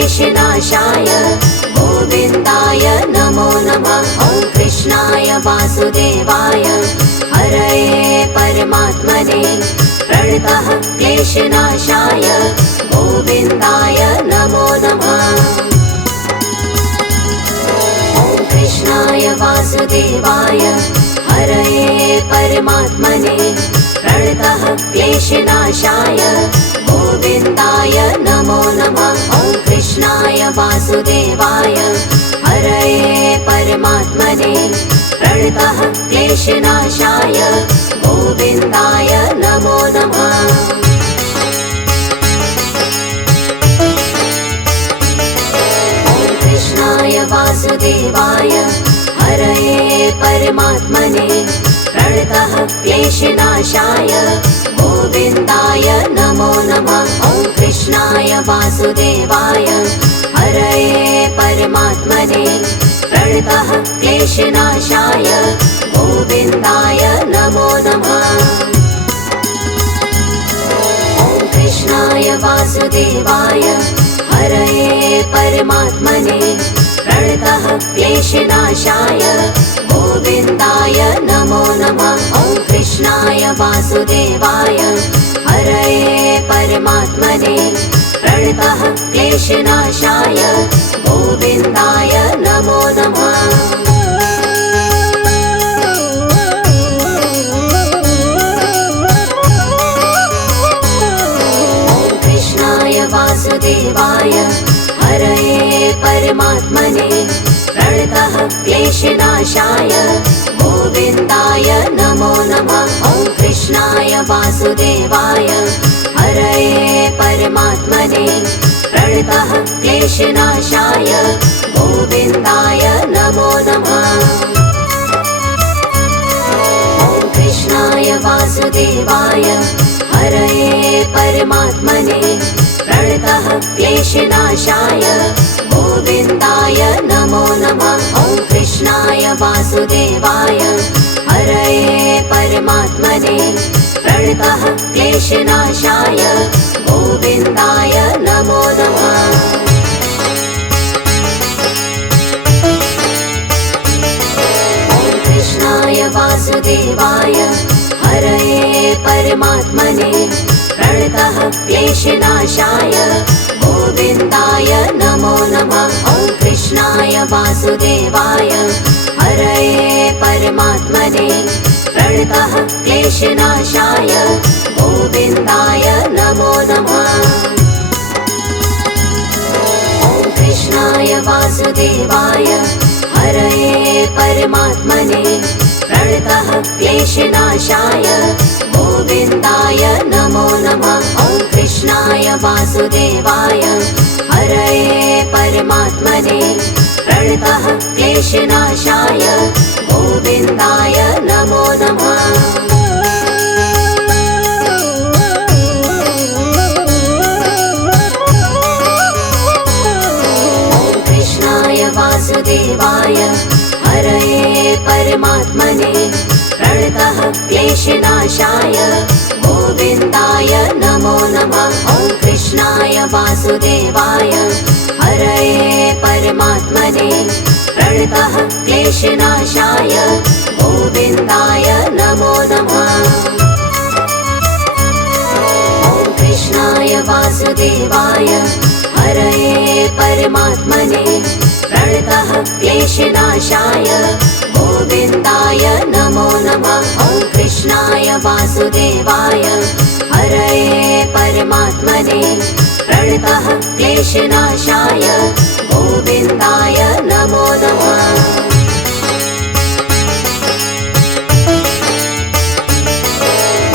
क्लेशनाशाय गोविन्दाय नमो नमः। ॐ कृष्णाय वासुदेवाय हरये परमात्मने प्रणतः क्लेशनाशाय गोविन्दाय नमो नमः। ॐ कृष्णाय वासुदेवाय हरये परमात्मने प्रणतः क्लेशनाशाय गोविन्दाय नमो नमः। ॐ कृष्णाय वासुदेवाय हरये परमात्मने प्रणतः क्लेशनाशाय गोविन्दाय नमो नमः। ॐ कृष्णाय वासुदेवाय हरये परमात्मने प्रणतः क्लेशनाशाय गोविन्दाय नमो नमः। ॐ कृष्णाय वासुदेवाय हरये परमात्मने प्रणतः क्लेशनाशाय गोविन्दाय नमो नमः। ॐ कृष्णाय वासुदेवाय हरये परमात्मने प्रणतः क्लेशनाशाय गोविन्दाय नमो नमः। ॐ कृष्णाय वासुदेवाय हरये परमात्मने प्रणतः क्लेशनाशाय गोविन्दाय नमो नमः। ॐ कृष्णाय वासुदेवाय हरये परमात्मने प्रणतः क्लेशनाशाय गोविन्दाय नमो नमः। ॐ कृष्णाय वासुदेवाय हरये परमात्मने प्रणतः क्लेशनाशाय गोविन्दाय नमो नमः। ॐ कृष्णाय वासुदेवाय हरये परमात्मने प्रणतः क्लेशनाशाय गोविन्दाय नमो नमः। ॐ कृष्णाय वासुदेवाय हरये परमात्मने प्रणतः क्लेशनाशाय गोविन्दाय नमो नमः। ॐ कृष्णाय वासुदेवाय हरये परमात्मने प्रणतः क्लेशनाशाय गोविन्दाय नमो नमः। ॐ कृष्णाय वासुदेवाय हरये परमात्मने प्रणतः क्लेशनाशाय गोविन्दाय नमो नमः। ॐ कृष्णाय वासुदेवाय हरये परमात्मने प्रणतः क्लेशनाशाय गोविन्दाय नमो नमः। ॐ कृष्णाय वासुदेवाय हरये परमात्मने प्रणतः क्लेशनाशाय गोविन्दाय नमो नमः। ॐ कृष्णाय वासुदेवाय हरये परमात्मने प्रणतः क्लेशनाशाय गोविन्दाय नमो नमः। ॐ कृष्णाय वासुदेवाय हरये परमात्मने प्रणतः क्लेशनाशाय गोविन्दाय नमो नमः। ॐ कृष्णाय वासुदेवाय हरये परमात्मने प्रणतः क्लेशनाशाय गोविन्दाय नमो नमः। ॐ कृष्णाय वासुदेवाय हरये परमात्मने प्रणतः क्लेशनाशाय गोविन्दाय नमो नमः।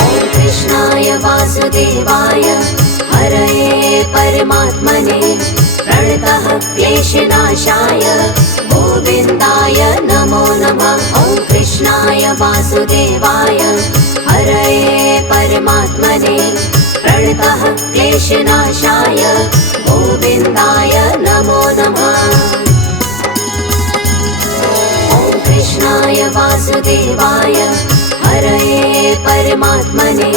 ॐ कृष्णाय वासुदेवाय हरये परमात्मने प्रणतः क्लेशनाशाय गोविन्दाय नमो नमः। ॐ कृष्णाय वासुदेवाय हरये परमात्मने प्रणतः क्लेशनाशाय गोविन्दाय नमो नमः। ॐ कृष्णाय वासुदेवाय हरये परमात्मने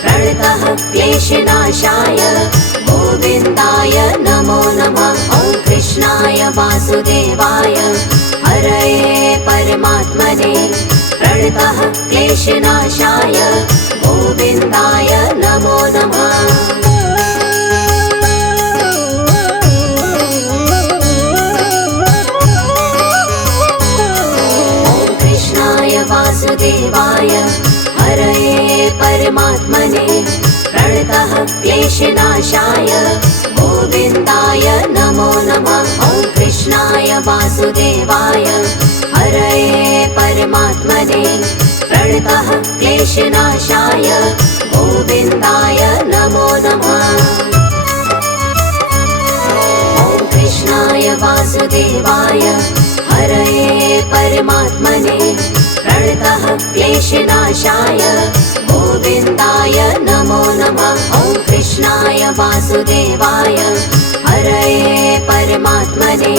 प्रणतः क्लेशनाशाय गोविन्दाय नमो नमः। वासुदेवाय हरये परमात्मने प्रणतः क्लेशनाशाय गोविन्दाय नमो नमः। वासुदेवाय हरये परमात्मने प्रणतः क्लेशनाशाय गोविन्दाय नमो नमः। ॐ कृष्णाय वासुदेवाय हरये परमात्मने प्रणतः क्लेशनाशाय गोविन्दाय नमो नमः। ॐ कृष्णाय वासुदेवाय हरये परमात्मने प्रणतः क्लेशनाशाय गोविन्दाय नमो नमः। ॐ कृष्णाय वासुदेवाय हरये परमात्मने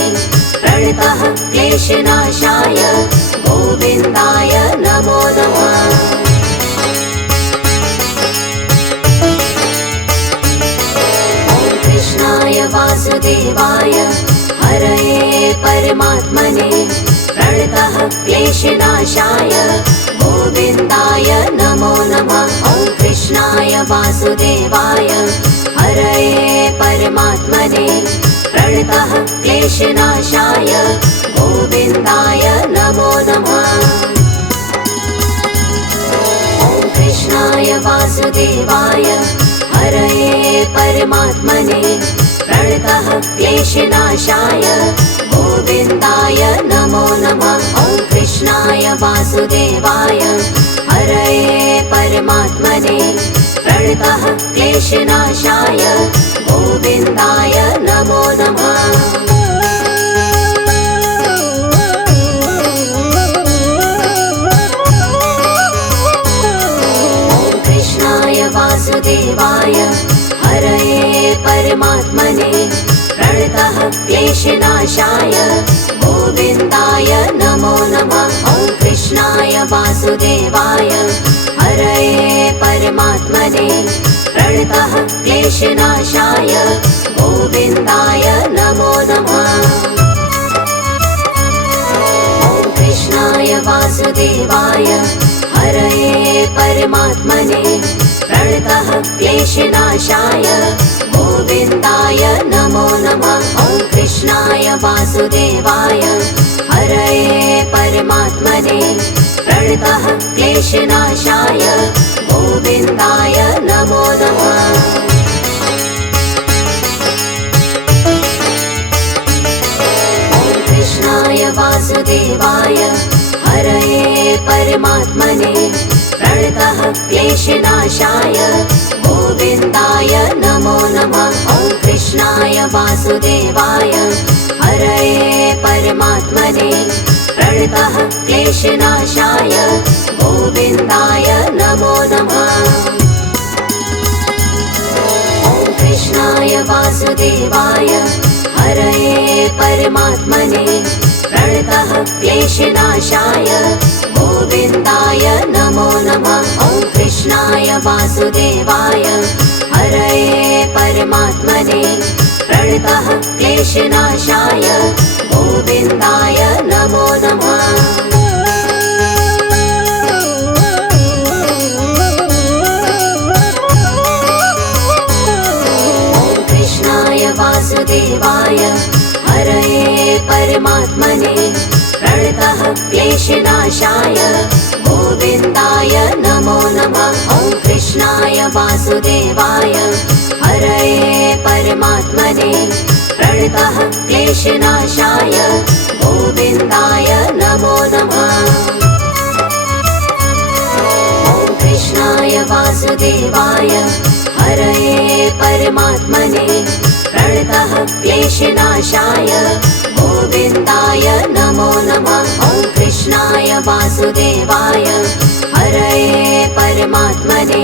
प्रणतः क्लेशनाशाय गोविन्दाय नमो नमः। ॐ कृष्णाय वासुदेवाय हरये परमात्मने प्रणतः क्लेशनाशाय गोविन्दाय नमो नमः। ॐ कृष्णाय वासुदेवाय हरये परमात्मने प्रणतः क्लेशनाशाय गोविन्दाय नमो नमः। ॐ कृष्णाय वासुदेवाय हरये परमात्मने प्रणतः क्लेशनाशाय गोविन्दाय नमो नमः। ॐ कृष्णाय वासुदेवाय हरये परमात्मने प्रणतः क्लेशनाशाय गोविन्दाय नमो नमः। ॐ कृष्णाय वासुदेवाय हरये परमात्मने प्रणतः क्लेशनाशाय गोविन्दाय नमो नमः। ॐ कृष्णाय वासुदेवाय हरये परमात्मने प्रणतः क्लेशनाशाय गोविन्दाय नमो नमः। ॐ कृष्णाय वासुदेवाय हरये परमात्मने प्रणतः क्लेशनाशाय गोविन्दाय नमो नमः। ॐ कृष्णाय वासुदेवाय हरये परमात्मने प्रणतः क्लेशनाशाय गोविन्दाय नमो नमः। ॐ कृष्णाय वासुदेवाय हरये परमात्मने प्रणतः क्लेशनाशाय गोविन्दाय नमो नमः। ॐ कृष्णाय वासुदेवाय हरये परमात्मने प्रणतः क्लेशनाशाय गोविन्दाय नमो नमः। ॐ कृष्णाय वासुदेवाय हरये परमात्मने प्रणतः क्लेशनाशाय गोविन्दाय नमो नमः। ॐ कृष्णाय वासुदेवाय हरये परमात्मने प्रणतः क्लेशनाशाय गोविन्दाय नमो नमः। ॐ कृष्णाय वासुदेवाय हरये परमात्मने प्रणतः क्लेशनाशाय गोविन्दाय नमो नमः। ॐ कृष्णाय वासुदेवाय हरये परमात्मने प्रणतः क्लेशनाशाय गोविन्दाय नमो नमः। ॐ कृष्णाय वासुदेवाय हरये परमात्मने प्रणतः क्लेशनाशाय गोविन्दाय नमो नमः। ॐ कृष्णाय वासुदेवाय हरये परमात्मने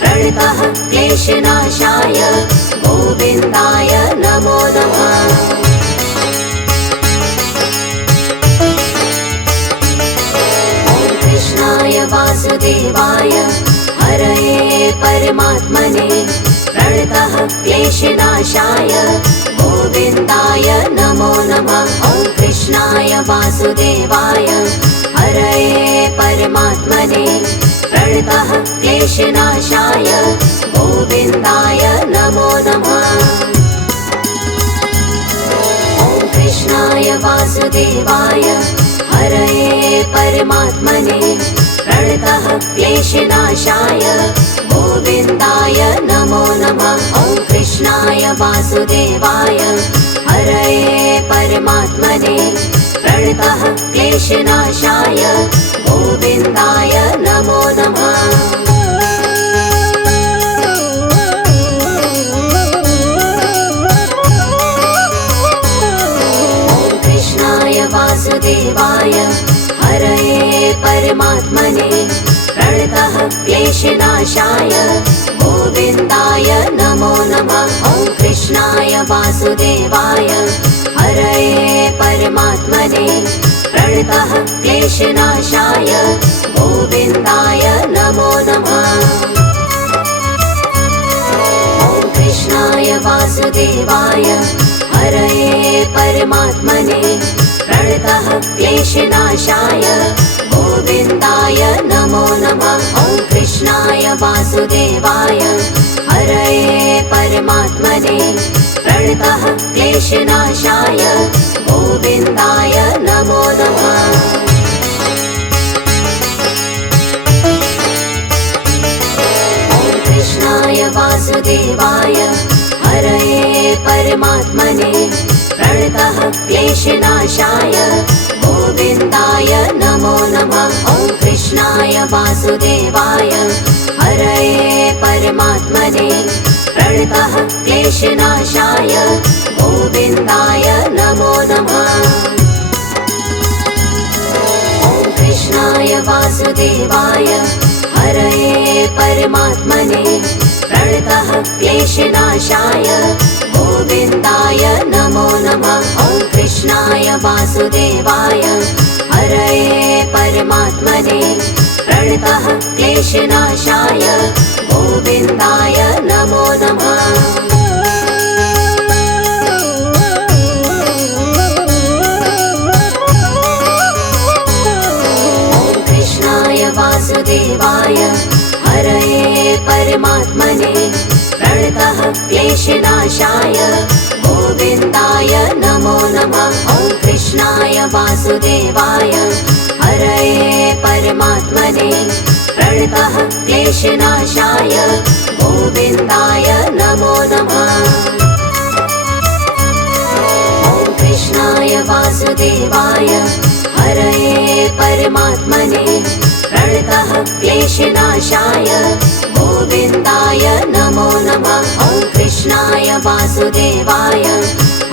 प्रणतः क्लेशनाशाय गोविन्दाय नमो नमः। ॐ कृष्णाय वासुदेवाय हरये परमात्मने प्रणतः क्लेशनाशाय गोविन्दाय नमो नमः। ॐ वासुदेवाय हरये परमात्मने प्रणतः क्लेशनाशाय गोविन्दाय नमो नमः। ॐ कृष्णाय वासुदेवाय हरये परमात्मने प्रणतः क्लेशनाशाय गोविन्दाय नमो नमः। ॐ कृष्णाय वासुदेवाय हरये परमात्मने प्रणतः क्लेशनाशाय गोविन्दाय नमो नमः। ॐ कृष्णाय वासुदेवाय हरये परमात्मने प्रणतः क्लेशनाशाय गोविन्दाय नमो नमः। ॐ कृष्णाय वासुदेवाय हरये परमात्मने प्रणतः क्लेशनाशाय गोविन्दाय नमो नमः। ॐ कृष्णाय वासुदेवाय हरये परमात्मने प्रणतः क्लेशनाशाय गोविन्दाय नमो नमः। ॐ कृष्णाय वासुदेवाय हरये परमात्मने प्रणतः क्लेशनाशाय गोविन्दाय नमो नमः। ॐ कृष्णाय वासुदेवाय हरये परमात्मने प्रणतः क्लेशनाशाय गोविन्दाय नमो नमः। ॐ कृष्णाय वासुदेवाय हरये परमात्मने प्रणतः क्लेशनाशाय गोविन्दाय नमो नमः। ॐ कृष्णाय वासुदेवाय हरये परमात्मने प्रणतः क्लेशनाशाय गोविन्दाय नमो नमः। ॐ कृष्णाय वासुदेवाय हरये परमात्मने प्रणतः क्लेशनाशाय गोविन्दाय नमो नमः। ॐ कृष्णाय वासुदेवाय हरये परमात्मने प्रणतः क्लेशनाशाय गोविन्दाय नमो नमः। ॐ कृष्णाय वासुदेवाय हरये परमात्मने प्रणतः क्लेशनाशाय गोविन्दाय नमो नमः। ॐ कृष्णाय वासुदेवाय हरये परमात्मने प्रणतः क्लेशनाशाय गोविन्दाय नमो नमः। ॐ कृष्णाय वासुदेवाय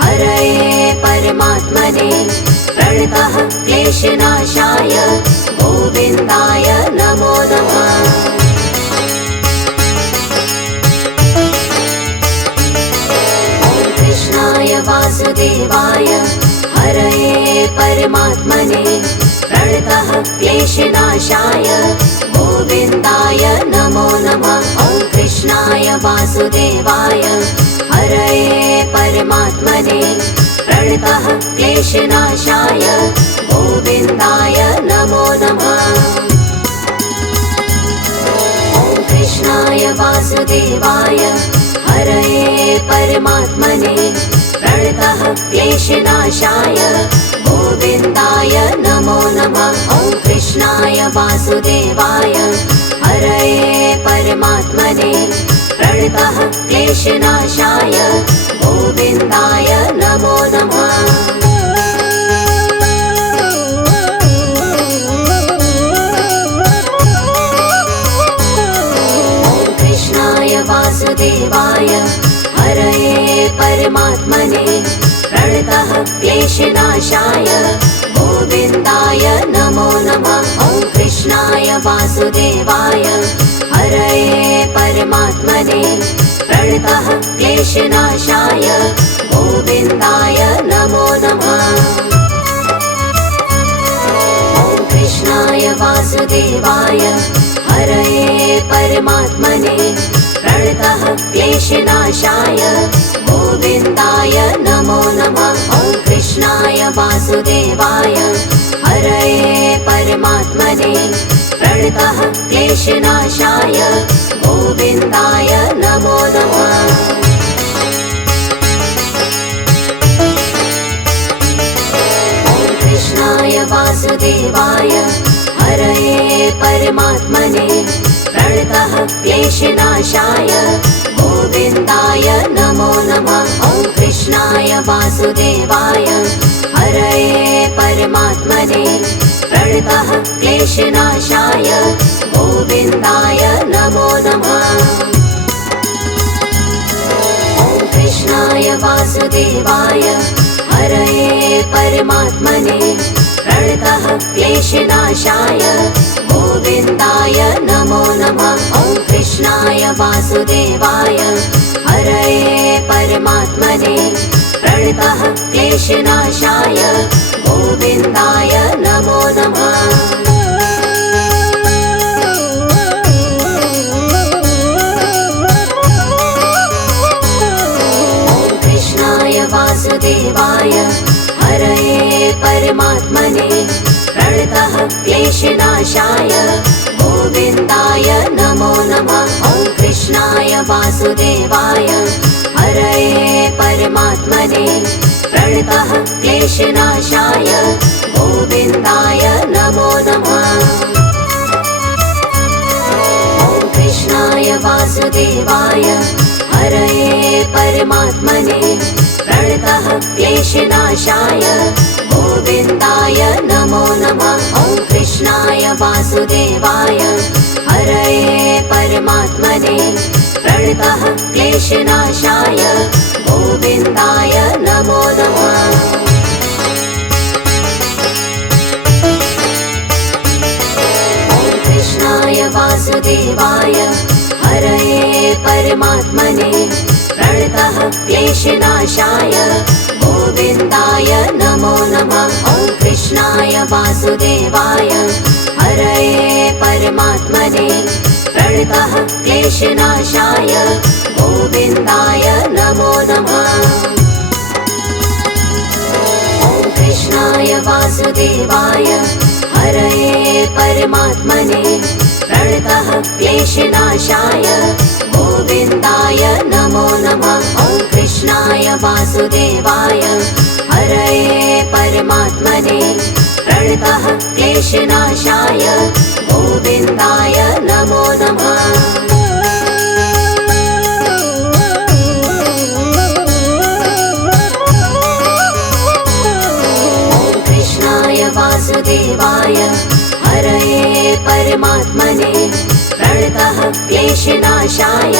हरये परमात्मने प्रणतः क्लेशनाशाय गोविन्दाय नमो नमः। ॐ कृष्णाय वासुदेवाय हरये परमात्मने प्रणतः क्लेशनाशाय गोविन्दाय नमो नमः। ॐ कृष्णाय वासुदेवाय हरये परमात्मने प्रणतः क्लेशनाशाय गोविन्दाय नमो नमः। ॐ कृष्णाय वासुदेवाय हरये परमात्मने प्रणतः क्लेशनाशाय गोविन्दाय नमो नमः। ॐ कृष्णाय वासुदेवाय हरये परमात्मने प्रणतः क्लेशनाशाय गोविन्दाय नमो नमः। ॐ कृष्णाय वासुदेवाय हरये परमात्मने प्रणतः क्लेशनाशाय गोविन्दाय नमो नमः। ॐ कृष्णाय वासुदेवाय हरये परमात्मने प्रणतः क्लेशनाशाय गोविन्दाय नमो नमः। ॐ कृष्णाय वासुदेवाय हरये परमात्मने प्रणतः क्लेशनाशाय गोविन्दाय नमो नमः। ॐ कृष्णाय वासुदेवाय वासुदेवाय हरये परमात्मने प्रणतः क्लेशनाशाय गोविन्दाय नमो नमः। कृष्णाय वासुदेवाय हरये परमात्मने प्रणतः क्लेशनाशाय गोविन्दाय नमो नमः। ॐ कृष्णाय वासुदेवाय हरये परमात्मने प्रणतः क्लेशनाशाय गोविन्दाय नमो नमः। ॐ कृष्णाय वासुदेवाय हरये परमात्मने प्रणतः क्लेशनाशाय गोविन्दाय नमो नमः। ॐ कृष्णाय वासुदेवाय हरये परमात्मने प्रणतः क्लेशनाशाय गोविन्दाय नमो नमः। वासुदेवाय हरये परमात्मने प्रणतः क्लेशनाशाय गोविन्दाय नमो नमः। ॐ कृष्णाय वासुदेवाय हरये परमात्मने प्रणतः क्लेशनाशाय गोविन्दाय नमो नमः। ॐ कृष्णाय वासुदेवाय हरये परमात्मने प्रणतः क्लेशनाशाय गोविन्दाय नमो नमः। ॐ कृष्णाय वासुदेवाय हरये परमात्मने प्रणतः क्लेशनाशाय गोविन्दाय नमो नमः। ॐ कृष्णाय वासुदेवाय हरये परमात्मने प्रणतः क्लेशनाशाय गोविन्दाय नमो नमः। ॐ कृष्णाय वासुदेवाय हरये परमात्मने प्रणतः क्लेशनाशाय गोविन्दाय नमो नमः। ॐ कृष्णाय वासुदेवाय हरये परमात्मने प्रणतः क्लेशनाशाय गोविन्दाय नमो नमः। ॐ कृष्णाय वासुदेवाय हरये परमात्मने प्रणतः क्लेशनाशाय गोविन्दाय नमो नमः। ॐ कृष्णाय वासुदेवाय हरये परमात्मने प्रणतः क्लेशनाशाय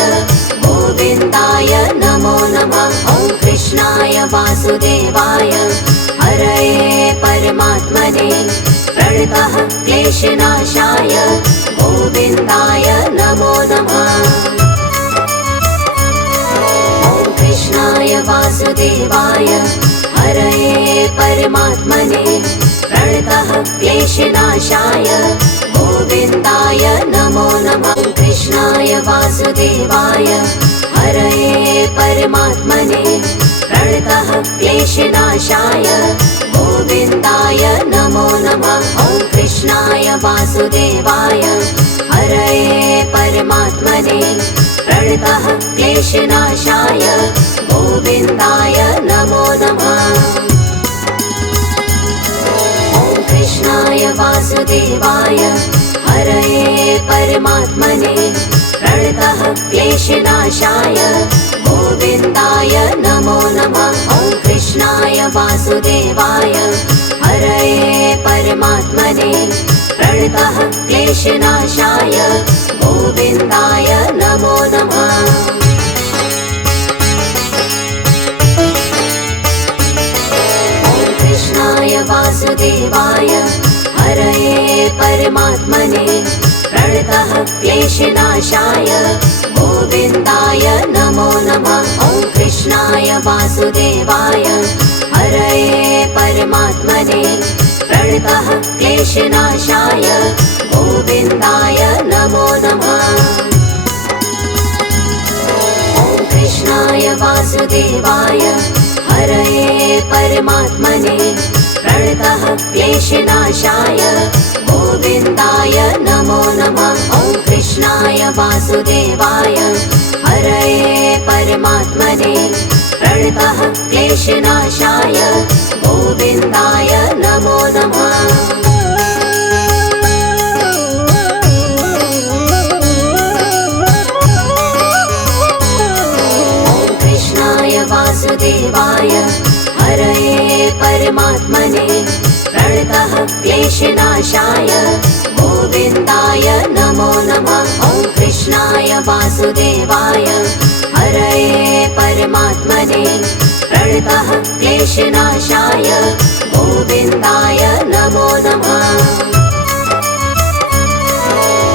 गोविन्दाय नमो नमः। ॐ कृष्णाय वासुदेवाय हरये परमात्मने प्रणतः क्लेशनाशाय गोविन्दाय नमो नमः। ॐ कृष्णाय वासुदेवाय हरये परमात्मने प्रणतः क्लेशनाशाय गोविन्दाय नमो नमः। कृष्णाय वासुदेवाय हरये परमात्मने प्रणतः क्लेशनाशाय गोविन्दाय नमो नमः। ॐ कृष्णाय वासुदेवाय हरये परमात्मने प्रणतः क्लेशनाशाय गोविन्दाय नमो नमः। ॐ कृष्णाय वासुदेवाय हरये परमात्मने प्रणतः क्लेशनाशाय गोविन्दाय नमो नमः। ॐ कृष्णाय वासुदेवाय हरये परमात्मने प्रणतः क्लेशनाशाय गोविन्दाय नमो नमः। ॐ कृष्णाय वासुदेवाय हरये परमात्मने प्रणतः क्लेशनाशाय गोविन्दाय नमो नमः। ॐ कृष्णाय वासुदेवाय हरये परमात्मने प्रणतः क्लेशनाशाय गोविन्दाय नमो नमः। ॐ कृष्णाय वासुदेवाय हरये परमात्मने प्रणतः क्लेशनाशाय गोविन्दाय नमो नमः। ॐ कृष्णाय वासुदेवाय हरये परमात्मने प्रणतः क्लेशनाशाय गोविन्दाय नमो नमः। वासुदेवाय हरये परमात्मने प्रणतः क्लेशनाशाय गोविन्दाय नमो नमः। ॐ कृष्णाय वासुदेवाय हरये परमात्मने प्रणतः क्लेशनाशाय गोविन्दाय नमो नमः।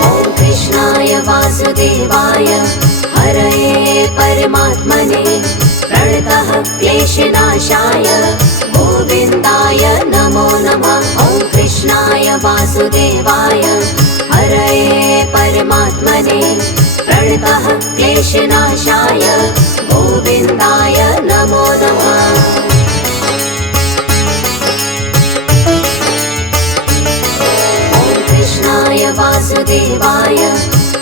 ॐ कृष्णाय वासुदेवाय हरये परमात्मने प्रणतः क्लेशनाशाय गोविन्दाय नमो नमः। ॐ कृष्णाय वासुदेवाय हरये परमात्मने प्रणतः क्लेशनाशाय गोविन्दाय नमो नमः। ॐ कृष्णाय वासुदेवाय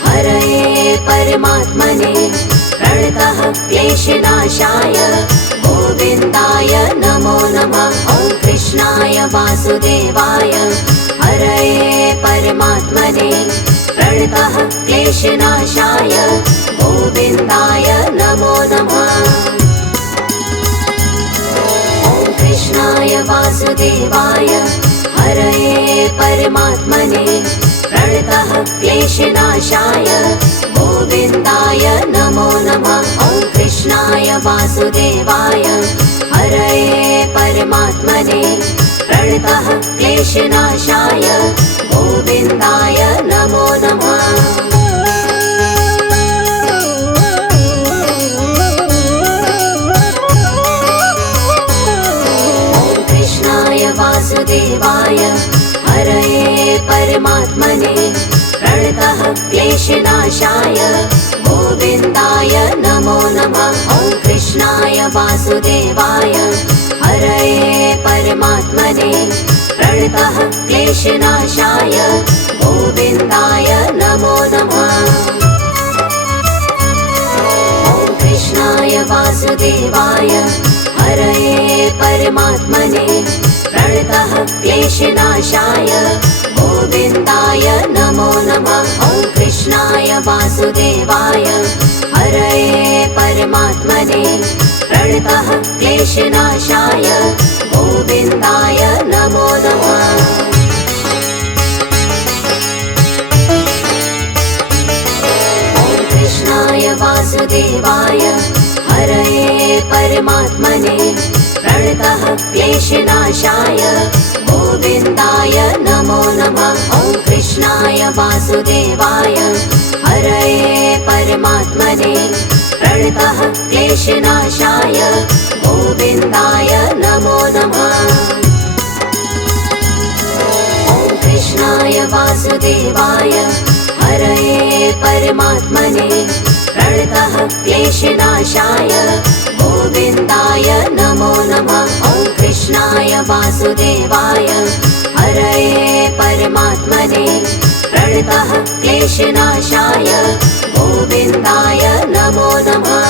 हरये परमात्मने प्रणतः क्लेशनाशाय गोविन्दाय नमो नमः। ॐ कृष्णाय वासुदेवाय हरये परमात्मने प्रणतः क्लेशनाशाय गोविन्दाय नमो नमः। ॐ कृष्णाय वासुदेवाय हरये परमात्मने प्रणतः क्लेशनाशाय गोविन्दाय नमो नमः। ॐ कृष्णाय वासुदेवाय हरये परमात्मने प्रणतः क्लेशनाशाय गोविन्दाय नमो नमः। ॐ कृष्णाय वासुदेवाय हरये परमात्मने प्रणतः क्लेशनाशाय गोविन्दाय नमो नमः। ॐ कृष्णाय वासुदेवाय हरये परमात्मने प्रणतः क्लेशनाशाय गोविन्दाय नमो नमः। ॐ कृष्णाय वासुदेवाय हरये परमात्मने प्रणतः क्लेशनाशाय गोविन्दाय नमो नमः। ॐ कृष्णाय वासुदेवाय हरये परमात्मने प्रणतः क्लेशनाशाय गोविन्दाय नमो नमः। ॐ कृष्णाय वासुदेवाय हरये परमात्मने प्रणतः क्लेशनाशाय गोविन्दाय नमो नमः। ॐ कृष्णाय वासुदेवाय हरये परमात्मने प्रणतः क्लेशनाशाय गोविन्दाय नमो नमः। ॐ कृष्णाय वासुदेवाय हरये परमात्मने प्रणतः क्लेशनाशाय गोविन्दाय नमो नमः। ॐ कृष्णाय वासुदेवाय हरये परमात्मने प्रणतः क्लेशनाशाय गोविन्दाय नमो नमः।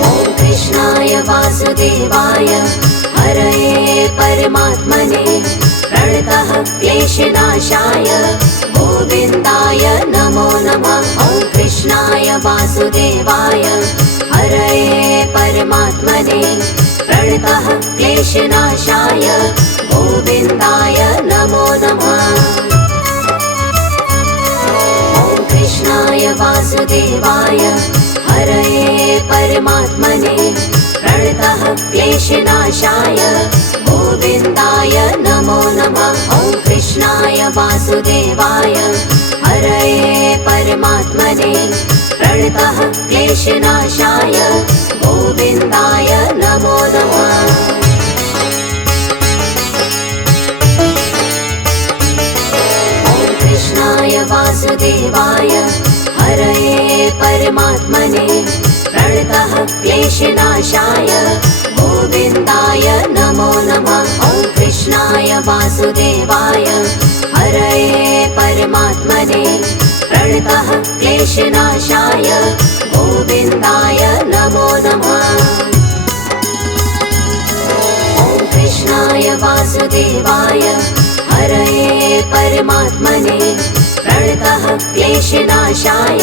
ॐ कृष्णाय वासुदेवाय हरये परमात्मने प्रणतः क्लेशनाशाय गोविन्दाय नमो नमः। ॐ कृष्णाय वासुदेवाय हरये परमात्मने प्रणतः क्लेशनाशाय गोविन्दाय नमो नमः। ॐ कृष्णाय वासुदेवाय हरये परमात्मने प्रणतः क्लेशनाशाय गोविन्दाय नमो नमः। ॐ कृष्णाय वासुदेवाय हरये परमात्मने प्रणतः क्लेशनाशाय गोविन्दाय नमो नमः। ॐ कृष्णाय वासुदेवाय हरये परमात्मने प्रणतः क्लेशनाशाय गोविन्दाय नमो नमः। ॐ कृष्णाय वासुदेवाय हरये परमात्मने प्रणतः क्लेशनाशाय गोविन्दाय नमो नमः। ॐ कृष्णाय वासुदेवाय हरये परमात्मने प्रणतः क्लेशनाशाय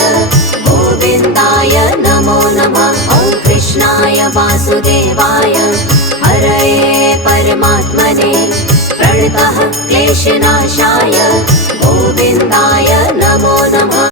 गोविन्दाय नमो नमः। ॐ कृष्णाय वासुदेवाय हरये परमात्मने प्रणतः क्लेशनाशाय गोविन्दाय नमो नमः।